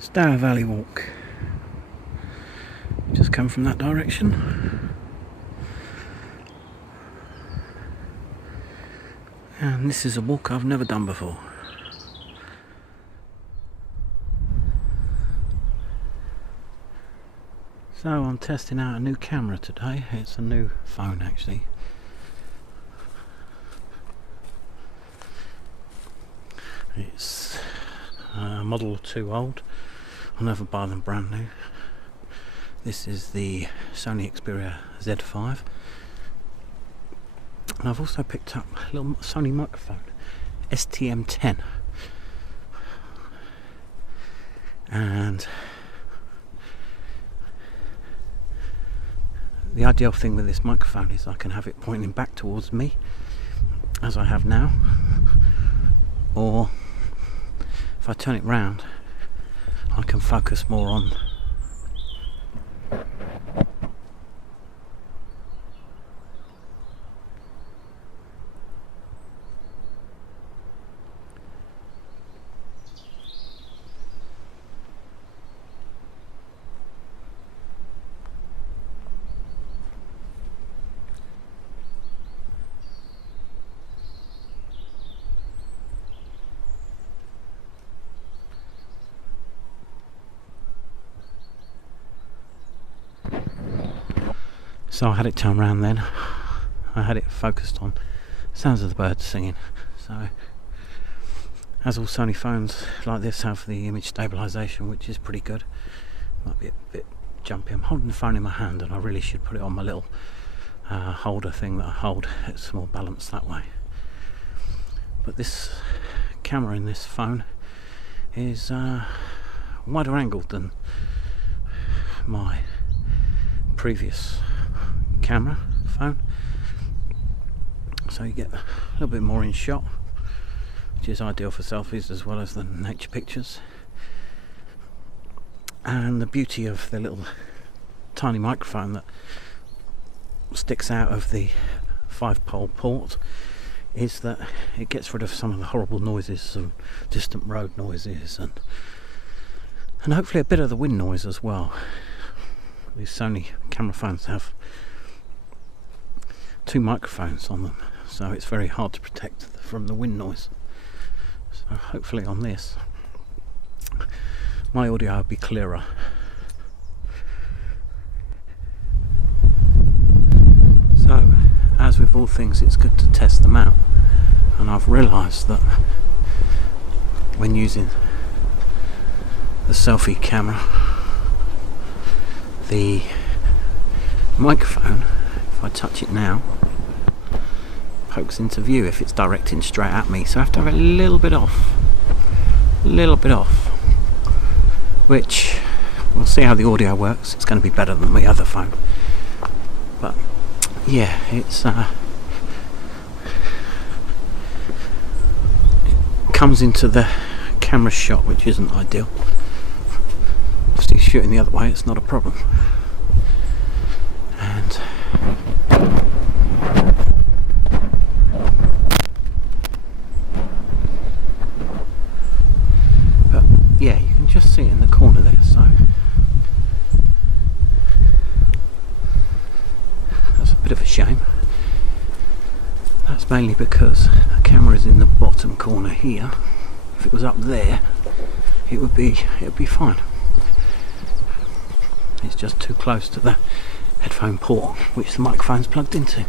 Stour Valley walk. Just come from that direction. And this is a walk I've never done before. So I'm testing out a new camera today. It's a new phone actually. It's a model or two old. I'll never buy them brand new. This is the Sony Xperia Z5. And I've also picked up a little Sony microphone, STM10. And the ideal thing with this microphone is I can have it pointing back towards me, as I have now, or if I turn it round I can focus more on So I had it turned around then. I had it focused on sounds of the birds singing. So, as all Sony phones like this have the image stabilisation, which is pretty good. Might be a bit jumpy. I'm holding the phone in my hand and I really should put it on my little holder thing that I hold. It's more balanced that way. But this camera in this phone is wider angled than my previous camera phone, so you get a little bit more in shot, which is ideal for selfies as well as the nature pictures. And the beauty of the little tiny microphone that sticks out of the 5-pole port is that it gets rid of some of the horrible noises and distant road noises and hopefully a bit of the wind noise as well. These Sony camera phones have 2 microphones on them, so it's very hard to protect from the wind noise. So hopefully on this my audio will be clearer. So as with all things, it's good to test them out, and I've realised that when using the selfie camera, the microphone, if I touch it now, pokes into view if it's directing straight at me, so I have to have a little bit off, which we'll see how the audio works. It's going to be better than my other phone, but yeah, it comes into the camera shot, which isn't ideal. Obviously shooting the other way, it's not a problem. And but yeah, you can just see it in the corner there, so that's a bit of a shame. That's mainly because the camera is in the bottom corner here. If it was up there, it would be fine. It's just too close to the headphone port which the microphone's plugged into.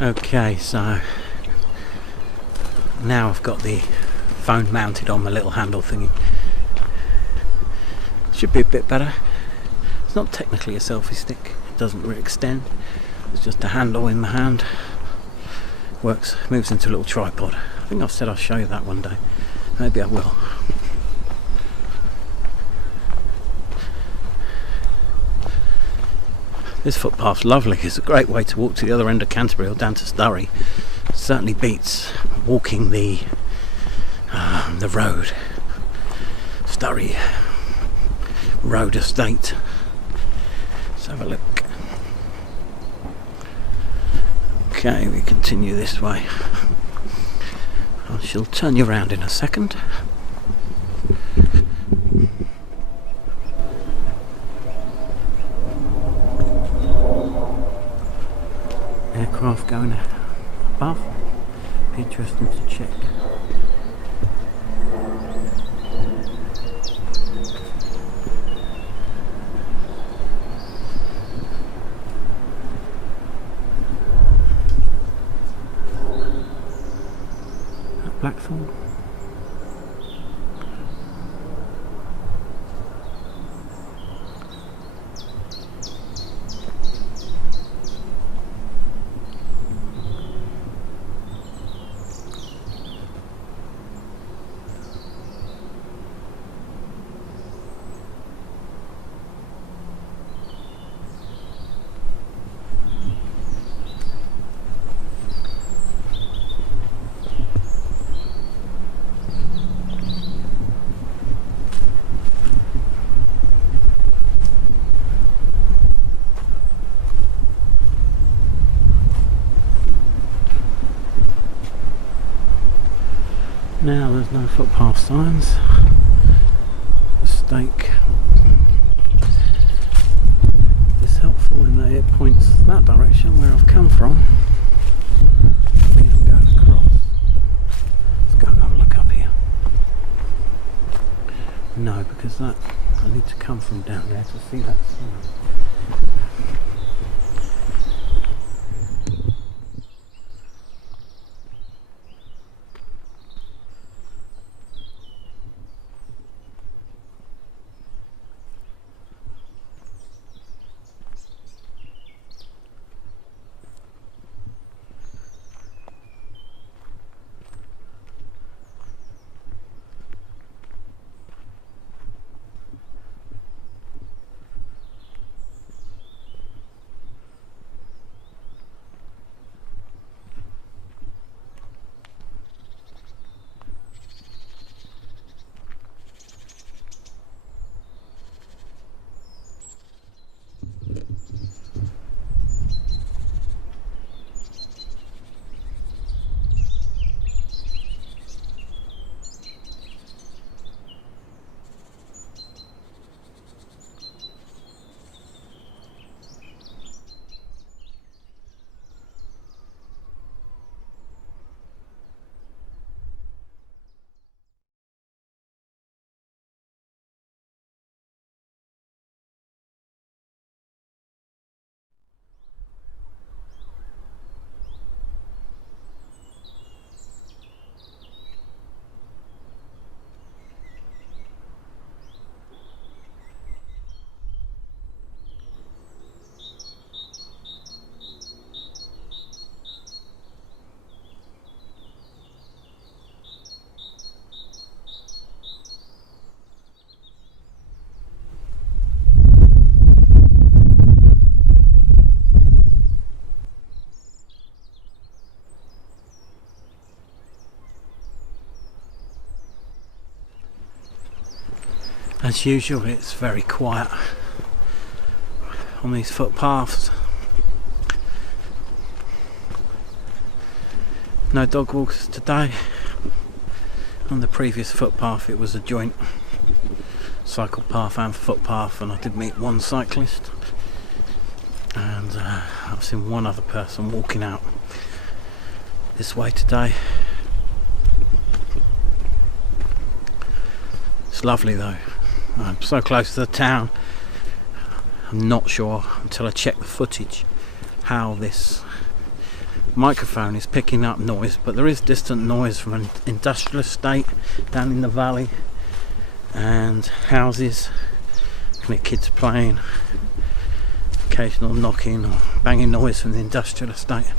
Okay, so now I've got the phone mounted on my little handle thingy. Should be a bit better. It's not technically a selfie stick, it doesn't really extend, it's just a handle in the hand. Works, moves into a little tripod. I think I've said I'll show you that one day. Maybe I will. This footpath's lovely. It's a great way to walk to the other end of Canterbury or down to Stour. Certainly beats walking the road. Stour Road Estate. Let's have a look. Okay, we continue this way. I shall turn you around in a second. Aircraft going above. Be interesting to check. Blackthorn. Now there's no footpath signs. The stake is helpful in that it points that direction where I've come from. I mean, I'm going across. Let's go and have a look up here. No, because that I need to come from down there to see that sign. As usual, it's very quiet on these footpaths. No dog walks today. On the previous footpath it was a joint cycle path and footpath, and I did meet one cyclist, and I've seen one other person walking out this way today. It's lovely though. I'm so close to the town. I'm not sure until I check the footage how this microphone is picking up noise, but there is distant noise from an industrial estate down in the valley and houses. Can hear kids playing, occasional knocking or banging noise from the industrial estate.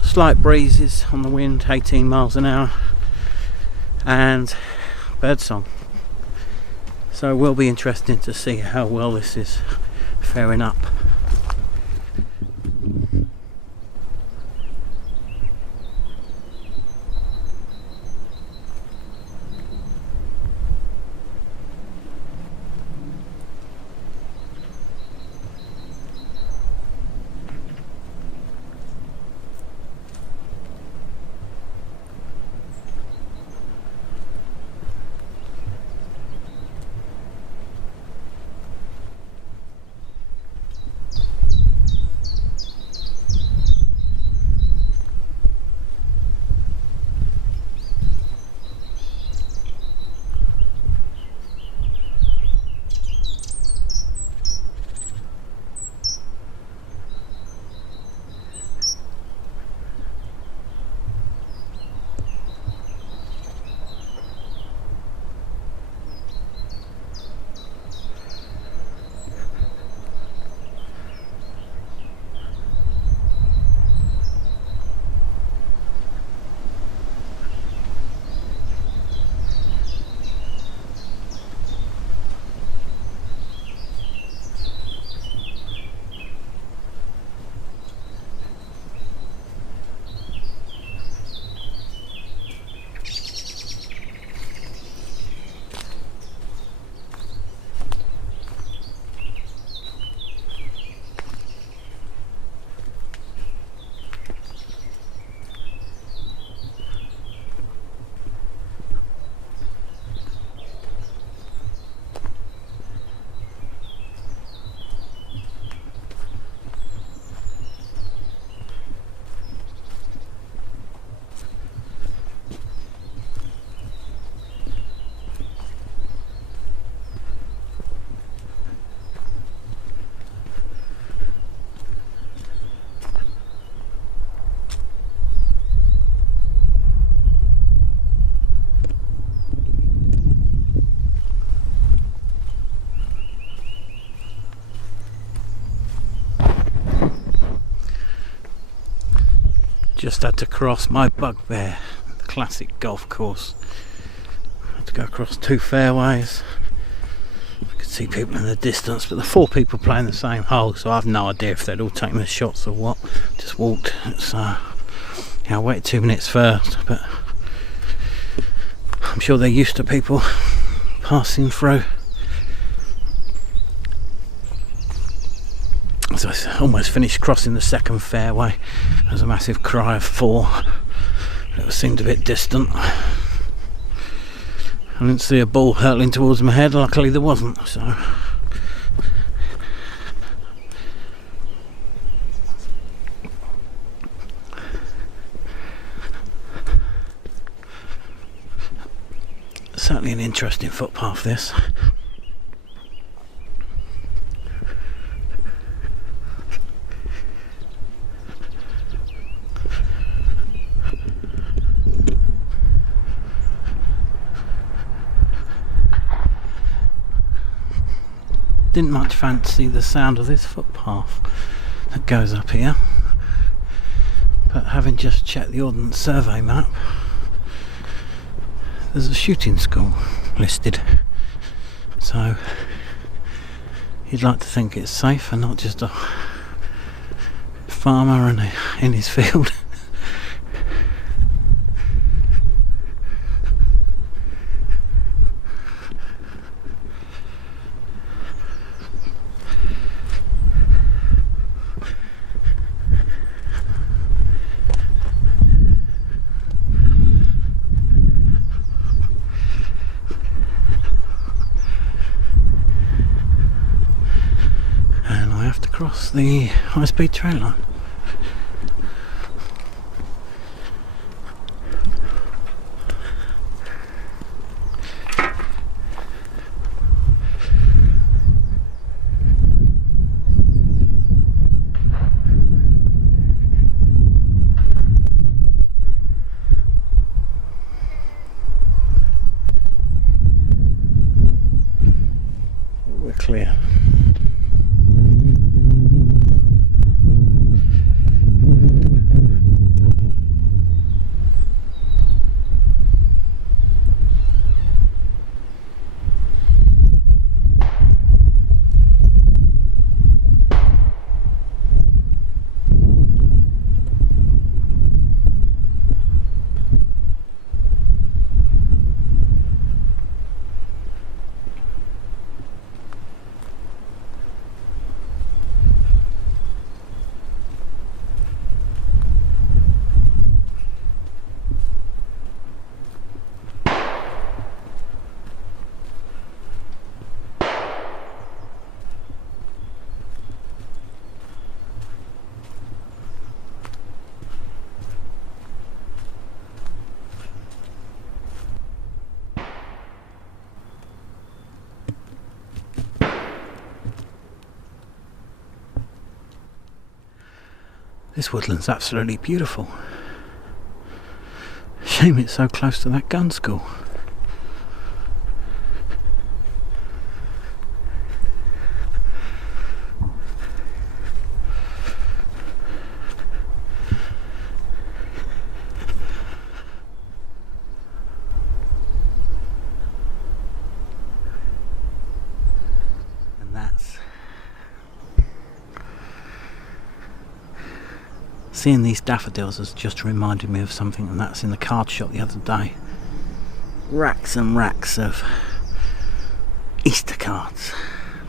Slight breezes on the wind, 18 miles an hour, and birdsong. So it will be interesting to see how well this is faring up. Just had to cross my bugbear, the classic golf course. Had to go across 2 fairways. I could see people in the distance, but the 4 people playing the same hole, so I have no idea if they'd all taken their shots or what. Just walked. So I waited 2 minutes first, but I'm sure they're used to people passing through. So I almost finished crossing the 2nd fairway. There was a massive cry of 4. It seemed a bit distant. I didn't see a ball hurtling towards my head. Luckily there wasn't. So certainly an interesting footpath, this. Didn't much fancy the sound of this footpath that goes up here, but having just checked the Ordnance Survey map, there's a shooting school listed, so you'd like to think it's safe and not just a farmer in his field. Across the high-speed train line. We're clear. This woodland's absolutely beautiful. Shame it's so close to that gun school. Seeing these daffodils has just reminded me of something, and that's in the card shop the other day. Racks and racks of Easter cards.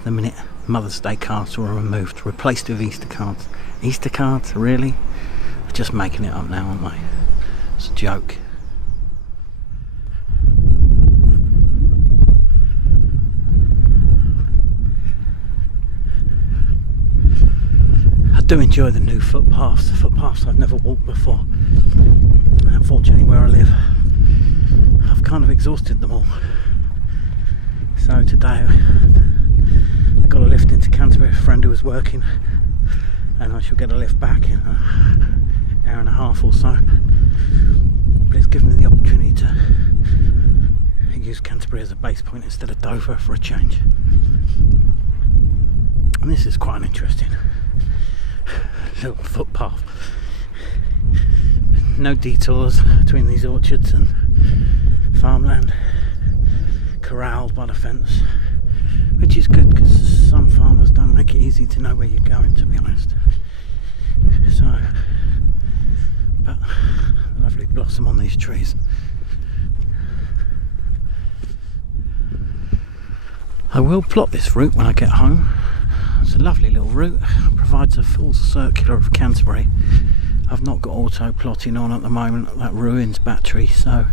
The minute Mother's Day cards were removed, replaced with Easter cards. Easter cards? Really? They're just making it up now, aren't they? It's a joke. I do enjoy the new footpaths, the footpaths I've never walked before. Unfortunately, where I live, I've kind of exhausted them all. So today I got a lift into Canterbury, a friend who was working, and I shall get a lift back in an hour and a half or so. But it's given me the opportunity to use Canterbury as a base point instead of Dover for a change. And this is quite an interesting little footpath. No detours between these orchards and farmland, corralled by the fence, which is good because some farmers don't make it easy to know where you're going, to be honest. So, but lovely blossom on these trees. I will plot this route when I get home. It's a lovely little route, provides a full circular of Canterbury. I've not got auto plotting on at the moment, that ruins battery, so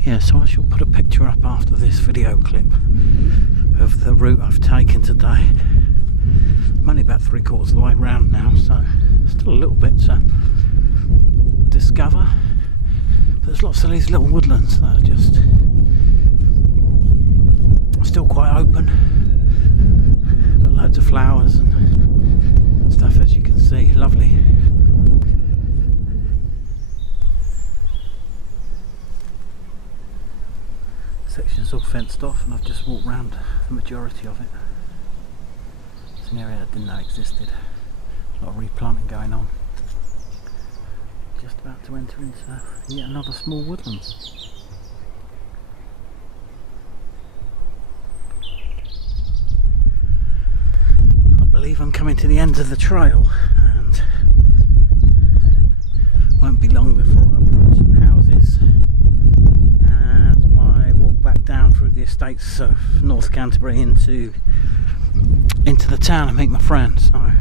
yeah, so I shall put a picture up after this video clip of the route I've taken today. I'm only about 3/4 of the way round now, so still a little bit to discover. There's lots of these little woodlands that are just still quite open. Got loads of flowers and stuff, as you can see. Lovely. Section's all fenced off, and I've just walked round the majority of it. It's an area I didn't know existed. A lot of replanting going on. Just about to enter into yet another small woodland. I believe I'm coming to the end of the trail, and won't be long before I approach some houses and my walk back down through the estates of North Canterbury into the town and meet my friends. So